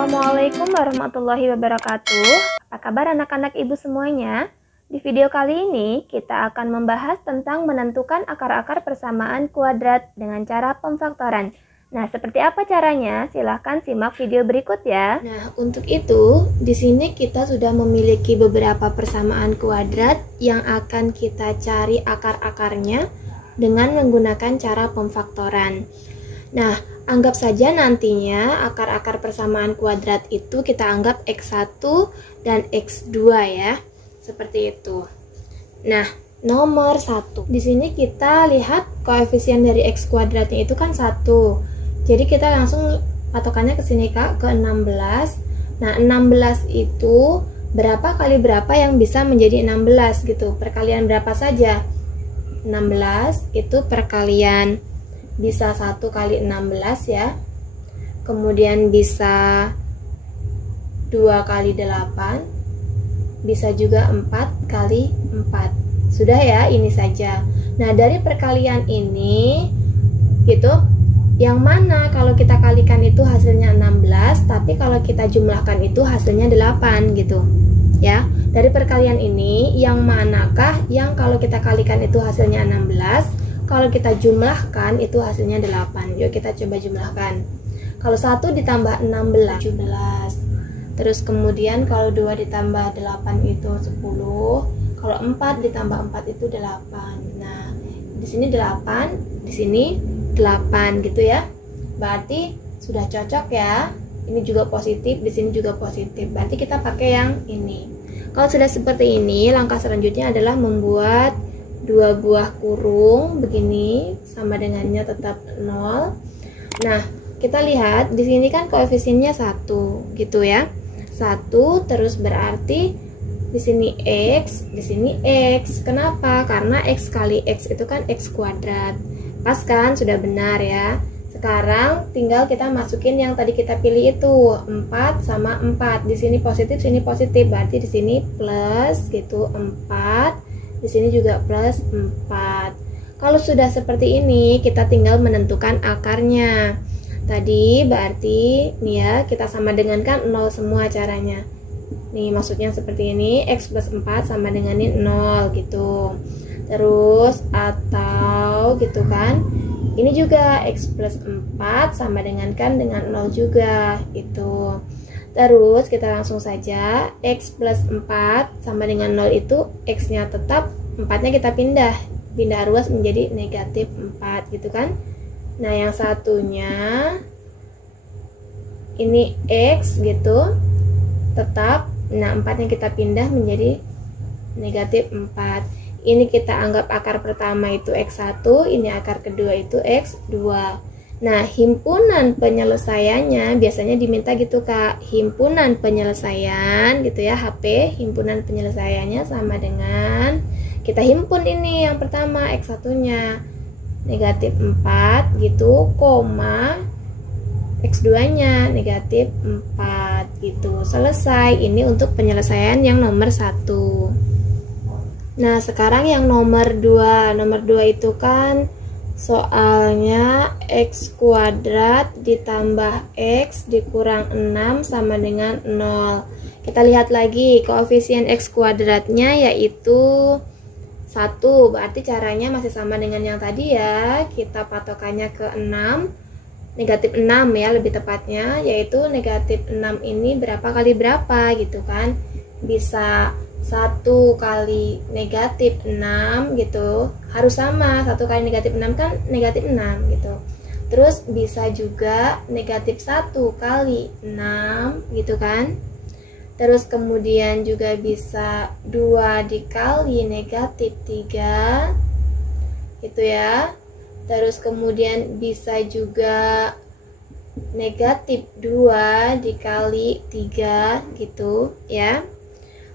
Assalamualaikum warahmatullahi wabarakatuh. Apa kabar anak-anak ibu semuanya? Di video kali ini kita akan membahas tentang menentukan akar-akar persamaan kuadrat dengan cara pemfaktoran. Nah, seperti apa caranya? Silahkan simak video berikut ya. Nah, untuk itu, di sini kita sudah memiliki beberapa persamaan kuadrat yang akan kita cari akar-akarnya dengan menggunakan cara pemfaktoran. Nah, anggap saja nantinya akar-akar persamaan kuadrat itu kita anggap X1 dan X2 ya. Seperti itu. Nah, nomor 1. Di sini kita lihat koefisien dari X kuadratnya itu kan 1. Jadi kita langsung patokannya ke sini Kak, ke 16. Nah, 16 itu berapa kali berapa yang bisa menjadi 16 gitu. Perkalian berapa saja? 16 itu perkalian bisa 1 kali 16 ya, kemudian bisa 2 kali 8, bisa juga 4 kali 4. Sudah ya, ini saja. Nah, dari perkalian ini gitu, yang mana kalau kita kalikan itu hasilnya 16, tapi kalau kita jumlahkan itu hasilnya 8 gitu ya. Dari perkalian ini yang manakah yang kalau kita kalikan itu hasilnya 16, kalau kita jumlahkan itu hasilnya 8. Yuk kita coba jumlahkan. Kalau 1 ditambah 16, 17. Terus kemudian kalau 2 ditambah 8 itu 10. Kalau 4 ditambah 4 itu 8. Nah, di sini 8, di sini 8 gitu ya. Berarti sudah cocok ya. Ini juga positif, di sini juga positif. Berarti kita pakai yang ini. Kalau sudah seperti ini, langkah selanjutnya adalah membuat 2 buah kurung begini, sama dengannya tetap 0. Nah, kita lihat di sini kan koefisiennya 1 gitu ya. 1 terus berarti di sini X, di sini X. Kenapa? Karena X kali X itu kan X kuadrat. Pas kan? Sudah benar ya. Sekarang tinggal kita masukin yang tadi kita pilih itu 4 sama 4. Di sini positif, sini positif. Berarti di sini plus gitu 4. Di sini juga plus 4. Kalau sudah seperti ini, kita tinggal menentukan akarnya. Tadi berarti nih ya, kita sama dengan kan 0 semua caranya. Nih maksudnya seperti ini, X plus 4 sama dengan 0 gitu. Terus atau gitu kan, ini juga X plus 4 sama dengan kan dengan 0 juga gitu. Terus kita langsung saja, X plus 4 sama dengan 0 itu X-nya tetap, 4-nya kita pindah ruas menjadi negatif 4 gitu kan. Nah, yang satunya ini X gitu, tetap, nah 4-nya kita pindah menjadi negatif 4. Ini kita anggap akar pertama itu X1, ini akar kedua itu X2. Nah, himpunan penyelesaiannya biasanya diminta gitu Kak. Himpunan penyelesaian gitu ya, HP, himpunan penyelesaiannya sama dengan, kita himpun ini yang pertama X1-nya negatif 4 gitu, koma X2-nya negatif 4 gitu. Selesai. Ini untuk penyelesaian yang nomor 1. Nah, sekarang yang nomor 2. Nomor 2 itu kan soalnya X kuadrat ditambah X dikurang 6 sama dengan 0. Kita lihat lagi koefisien X kuadratnya yaitu 1. Berarti caranya masih sama dengan yang tadi ya. Kita patokannya ke 6, negatif 6 ya lebih tepatnya, yaitu negatif 6 ini berapa kali berapa gitu kan. Bisa 1 kali negatif 6 gitu, harus sama. 1 kali negatif 6 kan negatif 6 gitu. Terus bisa juga negatif 1 kali 6 gitu kan. Terus kemudian juga bisa 2 dikali negatif 3 gitu ya. Terus kemudian bisa juga negatif 2 dikali 3 gitu ya.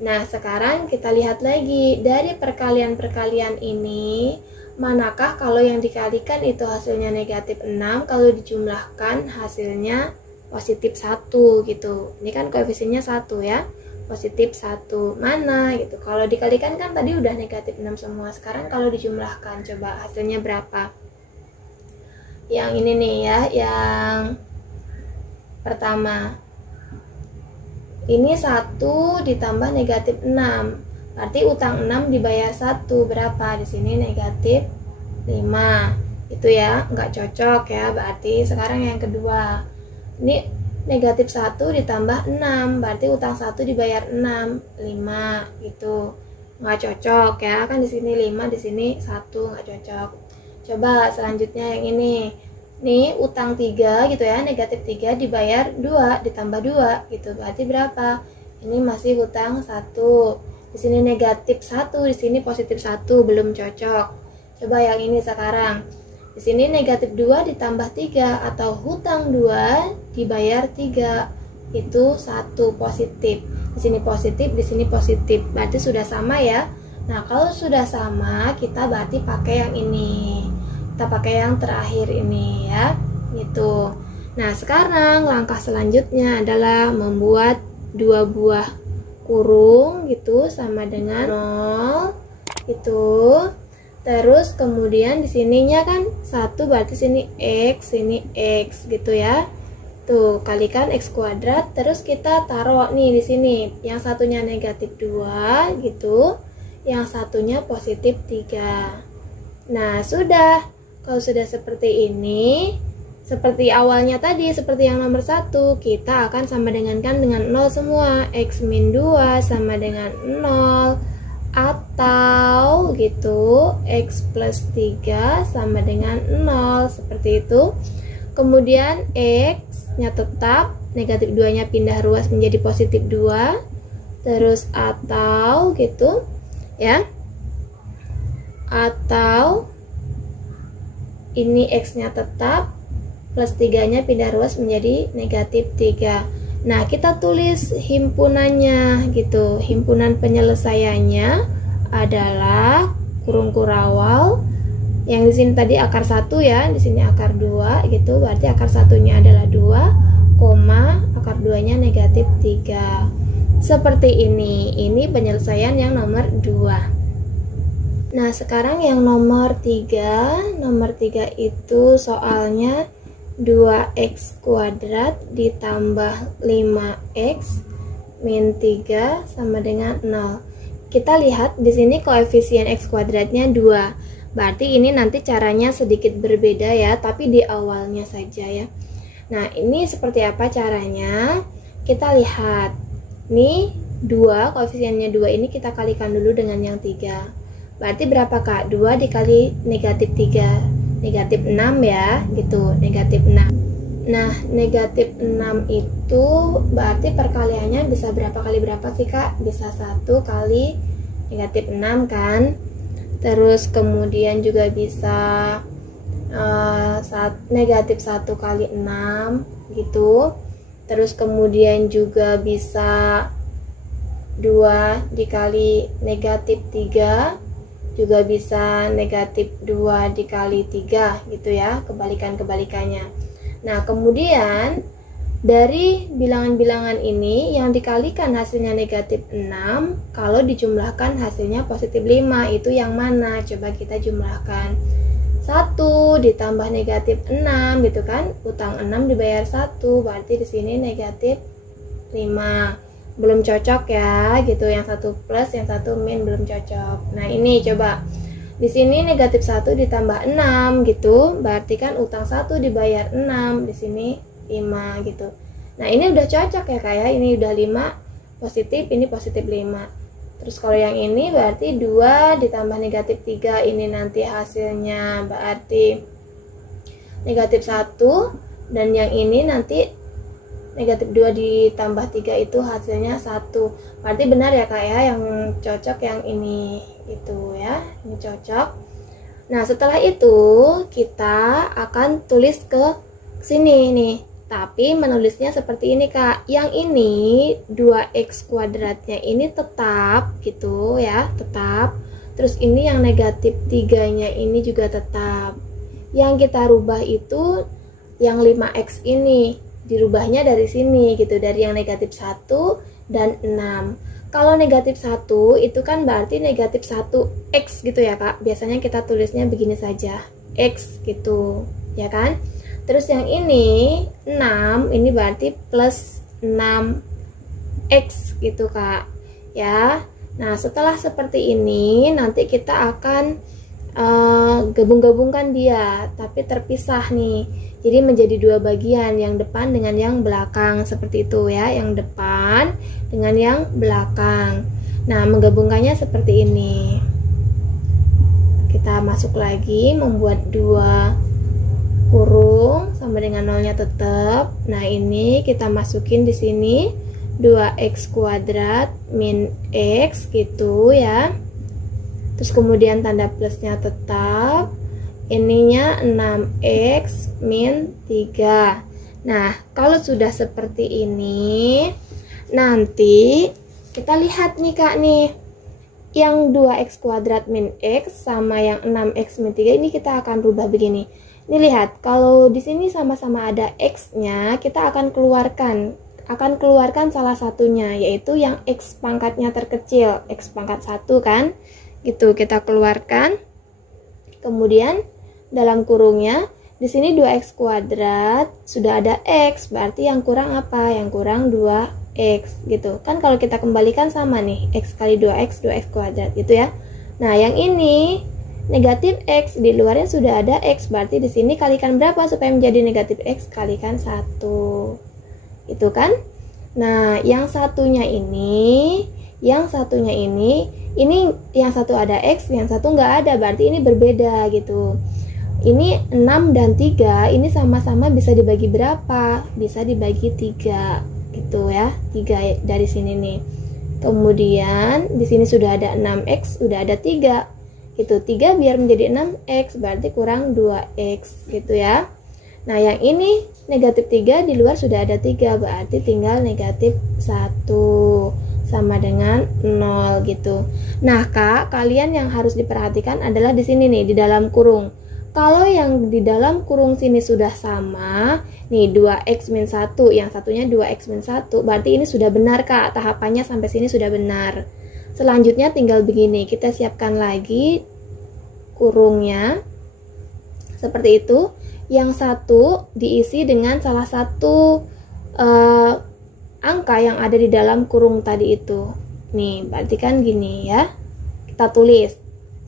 Nah, sekarang kita lihat lagi dari perkalian-perkalian ini, manakah kalau yang dikalikan itu hasilnya negatif 6, kalau dijumlahkan hasilnya positif 1 gitu. Ini kan koefisiennya 1 ya, positif 1. Mana gitu. Kalau dikalikan kan tadi udah negatif 6 semua. Sekarang kalau dijumlahkan, coba hasilnya berapa? Yang ini nih ya, yang pertama Ini 1 ditambah negatif 6. Berarti utang 6 dibayar 1 berapa? Di sini negatif 5. Itu ya, nggak cocok ya. Berarti sekarang yang kedua. Ini negatif 1 ditambah 6. Berarti utang 1 dibayar 6. 5 gitu. Nggak cocok ya. Kan di sini 5, di sini 1, nggak cocok. Coba selanjutnya yang ini. Nih utang 3 gitu ya, negatif 3 dibayar 2 ditambah 2 gitu. Berarti berapa? Ini masih hutang 1. Di sini negatif 1, di sini positif 1, belum cocok. Coba yang ini sekarang. Di sini negatif 2 ditambah 3 atau hutang 2 dibayar 3. Itu 1 positif. Di sini positif, di sini positif. Berarti sudah sama ya. Nah, kalau sudah sama, kita berarti pakai yang ini. Kita pakai yang terakhir ini ya, gitu. Nah, sekarang langkah selanjutnya adalah membuat 2 buah kurung gitu sama dengan 0 gitu. Terus kemudian di sininya kan 1 berarti sini x gitu ya. Tuh, kalikan x kuadrat, terus kita taruh nih di sini. Yang satunya negatif 2 gitu, yang satunya positif 3. Nah, sudah. Kalau sudah seperti ini, seperti awalnya tadi, seperti yang nomor 1, kita akan sama dengankan dengan 0 semua. X min 2 sama dengan 0. Atau gitu, X plus 3 sama dengan 0. Seperti itu. Kemudian X-nya tetap, negatif 2-nya pindah ruas menjadi positif 2. Terus atau gitu, ya. Atau ini X-nya tetap, plus 3-nya pindah ruas menjadi negatif 3. Nah, kita tulis himpunannya gitu. Himpunan penyelesaiannya adalah kurung kurawal. Yang di sini tadi akar 1 ya, di sini akar 2 gitu. Berarti akar 1-nya adalah 2, akar 2-nya negatif 3. Seperti ini. Ini penyelesaian yang nomor 2. Nah, sekarang yang nomor 3. Nomor 3 itu soalnya 2x kuadrat ditambah 5x min 3 sama dengan 0. Kita lihat di sini koefisien x kuadratnya 2. Berarti ini nanti caranya sedikit berbeda ya, tapi di awalnya saja ya. Nah, ini seperti apa caranya? Kita lihat. Nih 2, koefisiennya 2 ini kita kalikan dulu dengan yang 3. Berarti berapa Kak? 2 dikali negatif 3. Negatif 6 ya, gitu. Negatif 6. Nah, negatif 6 itu berarti perkaliannya bisa berapa kali berapa sih Kak? Bisa 1 kali negatif 6 kan? Terus kemudian juga bisa negatif 1 kali 6 gitu. Terus kemudian juga bisa 2 dikali negatif 3, juga bisa negatif 2 dikali 3 gitu ya, kebalikan-kebalikannya. Nah, kemudian dari bilangan-bilangan ini yang dikalikan hasilnya negatif 6, kalau dijumlahkan hasilnya positif 5, itu yang mana? Coba kita jumlahkan. 1 ditambah negatif 6 gitu kan, utang 6 dibayar 1, berarti di sini negatif 5. Belum cocok ya gitu, yang 1 plus yang 1 min belum cocok. Nah, ini coba di sini negatif 1 ditambah 6 gitu, berarti kan utang 1 dibayar 6, di sini 5 gitu. Nah, ini udah cocok ya Kak ya, ini udah 5 positif, ini positif 5. Terus kalau yang ini berarti 2 ditambah negatif 3, ini nanti hasilnya berarti negatif 1, dan yang ini nanti negatif 2 ditambah 3 itu hasilnya 1. Berarti benar ya Kak ya, yang cocok yang ini itu ya, ini cocok. Nah, setelah itu kita akan tulis ke sini nih. Tapi menulisnya seperti ini Kak. Yang ini 2x kuadratnya ini tetap gitu ya, tetap. Terus ini yang negatif 3-nya ini juga tetap. Yang kita rubah itu yang 5x ini. Dirubahnya dari sini gitu, dari yang negatif 1 dan 6. Kalau negatif 1 itu kan berarti negatif 1x gitu ya Kak. Biasanya kita tulisnya begini saja, x gitu ya kan. Terus yang ini 6, ini berarti plus 6 X gitu Kak ya. Nah setelah seperti ini nanti kita akan gabung-gabungkan dia, tapi terpisah nih, jadi menjadi dua bagian, yang depan dengan yang belakang, seperti itu ya, yang depan dengan yang belakang. Nah menggabungkannya seperti ini, kita masuk lagi membuat dua kurung sama dengan nolnya tetap. Nah ini kita masukin di sini 2x kuadrat min x gitu ya. Terus kemudian tanda plusnya tetap, ininya 6x min 3. Nah kalau sudah seperti ini, nanti kita lihat nih Kak nih, yang 2x kuadrat min x sama yang 6x min 3 ini kita akan rubah begini. Ini lihat, kalau di sini sama-sama ada x-nya, kita akan keluarkan salah satunya, yaitu yang x pangkatnya terkecil, x pangkat 1 kan. Gitu kita keluarkan. Kemudian dalam kurungnya di sini 2x kuadrat sudah ada x, berarti yang kurang apa? Yang kurang 2x gitu. Kan kalau kita kembalikan sama nih, x kali 2x kuadrat gitu ya. Nah, yang ini negatif x, di luarnya sudah ada x, berarti di sini kalikan berapa supaya menjadi negatif x? Kalikan 1. Gitu kan? Nah, yang satunya ini yang satu ada x, yang satu nggak ada, berarti ini berbeda gitu. Ini 6 dan 3 ini sama-sama bisa dibagi berapa? Bisa dibagi 3 gitu ya. 3 dari sini nih. Kemudian di sini sudah ada 6x, sudah ada 3. Gitu. 3 biar menjadi 6x, berarti kurang 2x gitu ya. Nah, yang ini negatif 3, di luar sudah ada 3, berarti tinggal negatif 1 sama dengan 0 gitu. Nah Kak, kalian yang harus diperhatikan adalah di sini nih, di dalam kurung. Kalau yang di dalam kurung sini sudah sama, nih 2x min 1, yang satunya 2x min 1, berarti ini sudah benar Kak, tahapannya sampai sini sudah benar. Selanjutnya tinggal begini, kita siapkan lagi kurungnya, seperti itu. Yang satu diisi dengan salah satu angka yang ada di dalam kurung tadi itu. Nih, berarti kan gini ya. Kita tulis.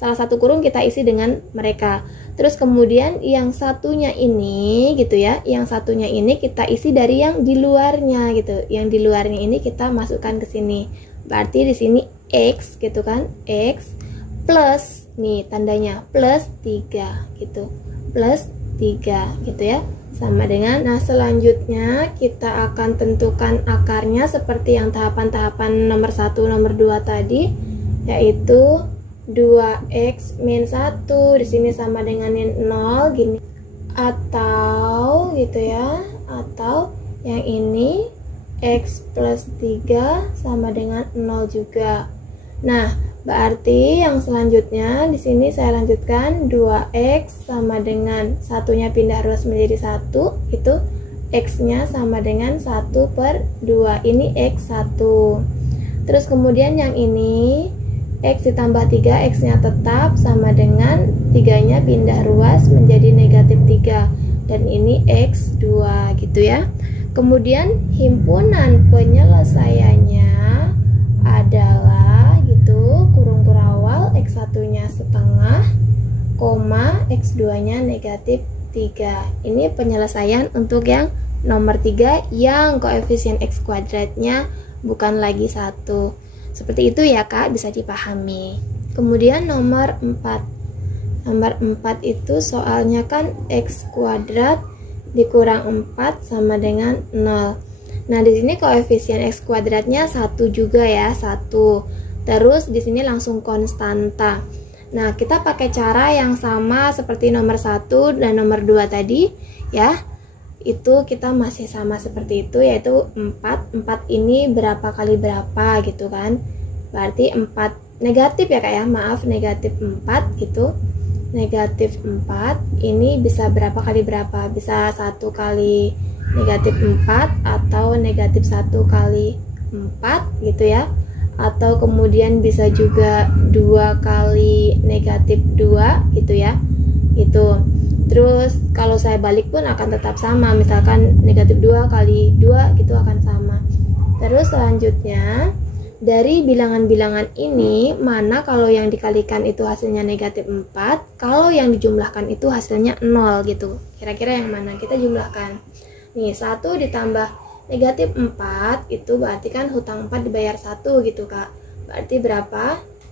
Salah satu kurung kita isi dengan mereka. Terus kemudian yang satunya ini gitu ya. Yang satunya ini kita isi dari yang di luarnya gitu. Yang di luarnya ini kita masukkan ke sini. Berarti di sini x gitu kan. X plus nih tandanya plus 3 gitu. Plus 3 gitu ya. Sama dengan, nah selanjutnya kita akan tentukan akarnya seperti yang tahapan-tahapan nomor 1, nomor 2 tadi, yaitu 2x min 1, di sini sama dengan 0 gini, atau gitu ya, atau yang ini x plus 3 sama dengan 0 juga. Nah berarti yang selanjutnya di sini saya lanjutkan 2x sama dengan satunya pindah ruas menjadi 1, itu x-nya sama dengan 1/2, ini x1. Terus kemudian yang ini x ditambah 3, x-nya tetap sama dengan 3-nya pindah ruas menjadi negatif 3, dan ini x2 gitu ya. Kemudian himpunan penyelesaiannya adalah gitu, kurung kurawal x1-nya setengah, koma x2-nya negatif 3. Ini penyelesaian untuk yang nomor 3 yang koefisien x kuadratnya bukan lagi 1. Seperti itu ya Kak, bisa dipahami. Kemudian nomor 4. Nomor 4 itu soalnya kan x kuadrat dikurang 4 sama dengan 0. Nah, di sini koefisien x kuadratnya 1 juga ya, 1. Terus di sini langsung konstanta. Nah, kita pakai cara yang sama seperti nomor 1 dan nomor 2 tadi ya. Itu kita masih sama seperti itu, yaitu 4. 4 ini berapa kali berapa gitu kan. Berarti 4 negatif ya Kak ya, maaf, negatif 4 gitu. Negatif 4 ini bisa berapa kali berapa? Bisa 1 kali negatif 4 atau negatif 1 kali 4 gitu ya, atau kemudian bisa juga 2 kali negatif 2 gitu ya, gitu. Terus kalau saya balik pun akan tetap sama, misalkan negatif 2 kali 2 gitu akan sama. Terus selanjutnya, dari bilangan-bilangan ini, mana kalau yang dikalikan itu hasilnya negatif 4, kalau yang dijumlahkan itu hasilnya 0 gitu. Kira-kira yang mana? Kita jumlahkan. Nih, 1 ditambah negatif 4, itu berarti kan hutang 4 dibayar 1 gitu, Kak. Berarti berapa?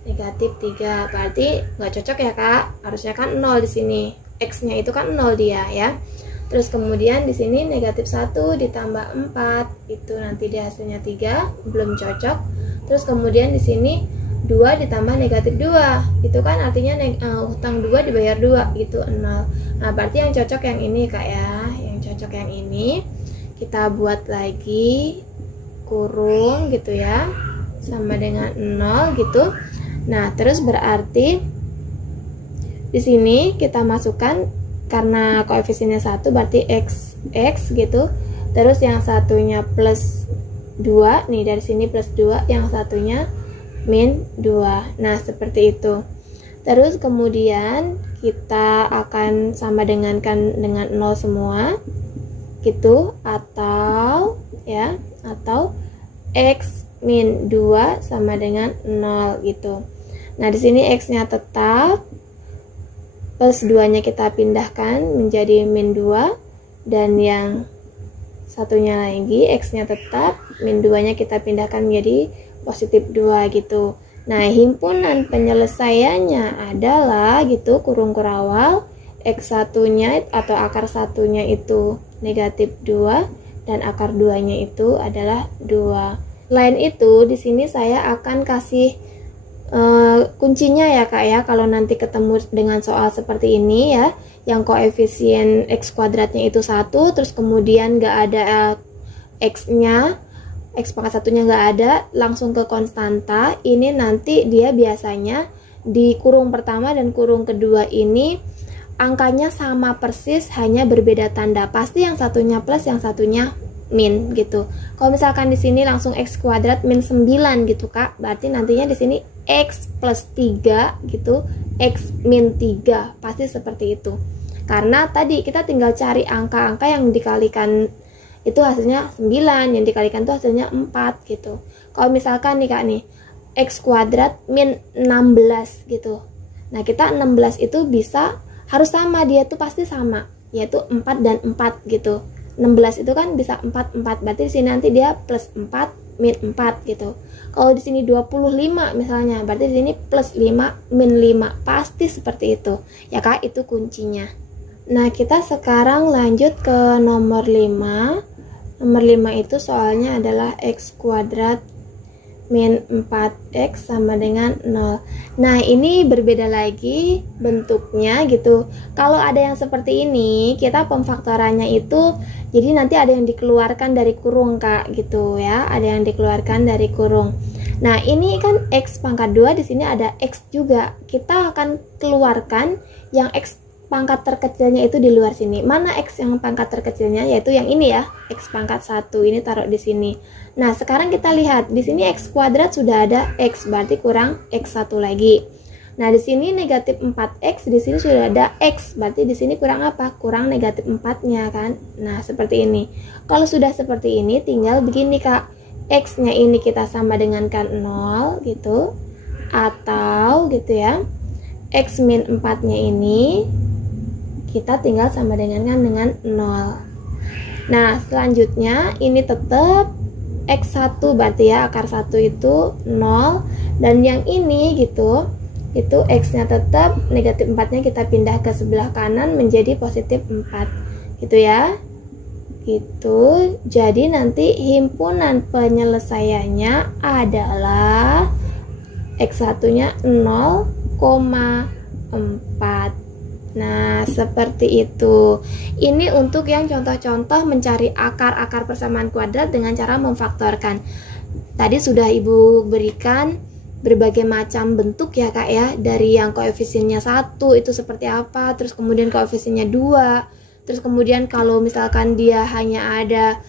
Negatif 3. Berarti nggak cocok ya, Kak? Harusnya kan 0 di sini. X-nya itu kan 0 dia ya. Terus kemudian di sini negatif 1 ditambah 4, itu nanti dia hasilnya 3, belum cocok. Terus kemudian di sini 2 ditambah negatif 2, itu kan artinya hutang 2 dibayar 2, gitu 0. Nah, berarti yang cocok yang ini, Kak ya. Yang cocok yang ini. Kita buat lagi kurung gitu ya, sama dengan 0 gitu. Nah, terus berarti di sini kita masukkan, karena koefisiennya 1 berarti x gitu. Terus yang satunya plus 2, nih dari sini plus 2, yang satunya min 2. Nah, seperti itu. Terus kemudian kita akan sama dengan 0 semua gitu, atau ya, atau x min 2 sama dengan 0 gitu. Nah, di sini x-nya tetap, plus 2-nya kita pindahkan menjadi min 2, dan yang satunya lagi x-nya tetap, min 2-nya kita pindahkan menjadi positif 2 gitu. Nah, himpunan penyelesaiannya adalah gitu, kurung kurawal, x1-nya atau akar 1-nya itu negatif 2, dan akar 2-nya itu adalah 2. Selain itu, di sini saya akan kasih kuncinya ya, Kak ya, kalau nanti ketemu dengan soal seperti ini ya, yang koefisien x kuadratnya itu 1, terus kemudian nggak ada x-nya, x pangkat 1-nya nggak ada, langsung ke konstanta. Ini nanti dia biasanya di kurung pertama dan kurung kedua ini angkanya sama persis, hanya berbeda tanda. Pasti yang satunya plus, yang satunya min gitu. Kalau misalkan di sini langsung x kuadrat min 9 gitu, Kak, berarti nantinya di sini x plus 3 gitu, x min 3, pasti seperti itu. Karena tadi kita tinggal cari angka-angka yang dikalikan itu hasilnya 9, yang dikalikan itu hasilnya 4 gitu. Kalau misalkan nih, Kak, nih x kuadrat min 16 gitu. Nah, kita 16 itu bisa harus sama, dia tuh pasti sama, yaitu 4 dan 4 gitu. 16 itu kan bisa 4, berarti di sini nanti dia plus 4, min 4 gitu. Kalau di sini 25 misalnya, berarti di sini plus 5, min 5, pasti seperti itu. Ya, Kak, itu kuncinya. Nah, kita sekarang lanjut ke nomor 5. Nomor 5 itu soalnya adalah x kuadrat min 4x sama dengan 0. Nah, ini berbeda lagi bentuknya gitu. Kalau ada yang seperti ini, kita pemfaktorannya itu jadi nanti ada yang dikeluarkan dari kurung, Kak, gitu ya. Ada yang dikeluarkan dari kurung. Nah, ini kan x pangkat 2, di sini ada x juga. Kita akan keluarkan yang x pangkat terkecilnya itu di luar sini. Mana x yang pangkat terkecilnya? Yaitu yang ini ya, x pangkat 1. Ini taruh di sini. Nah, sekarang kita lihat di sini x kuadrat sudah ada x, berarti kurang x1 lagi. Nah, di sini negatif 4x, di sini sudah ada x, berarti di sini kurang apa? Kurang negatif 4-nya kan. Nah, seperti ini. Kalau sudah seperti ini, tinggal begini, Kak. X-nya ini kita sama dengan kan 0 gitu. Atau gitu ya. X min 4-nya ini kita tinggal sama dengan 0. Nah, selanjutnya ini tetap x1, berarti ya akar 1 itu 0, dan yang ini gitu, itu x-nya tetap, negatif 4-nya kita pindah ke sebelah kanan menjadi positif 4 gitu ya. Gitu. Jadi nanti himpunan penyelesaiannya adalah x1-nya 0,4. Nah, seperti itu. Ini untuk yang contoh-contoh mencari akar-akar persamaan kuadrat dengan cara memfaktorkan. Tadi sudah Ibu berikan berbagai macam bentuk ya, Kak ya. Dari yang koefisiennya 1 itu seperti apa, terus kemudian koefisiennya 2, terus kemudian kalau misalkan dia hanya ada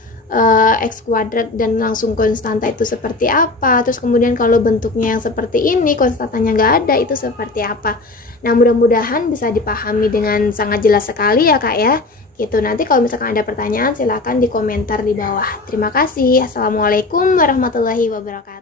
x kuadrat dan langsung konstanta itu seperti apa, terus kemudian kalau bentuknya yang seperti ini konstantanya nggak ada itu seperti apa. Nah, mudah-mudahan bisa dipahami dengan sangat jelas sekali ya, Kak ya. Itu nanti kalau misalkan ada pertanyaan silahkan di komentar di bawah. Terima kasih. Assalamualaikum warahmatullahi wabarakatuh.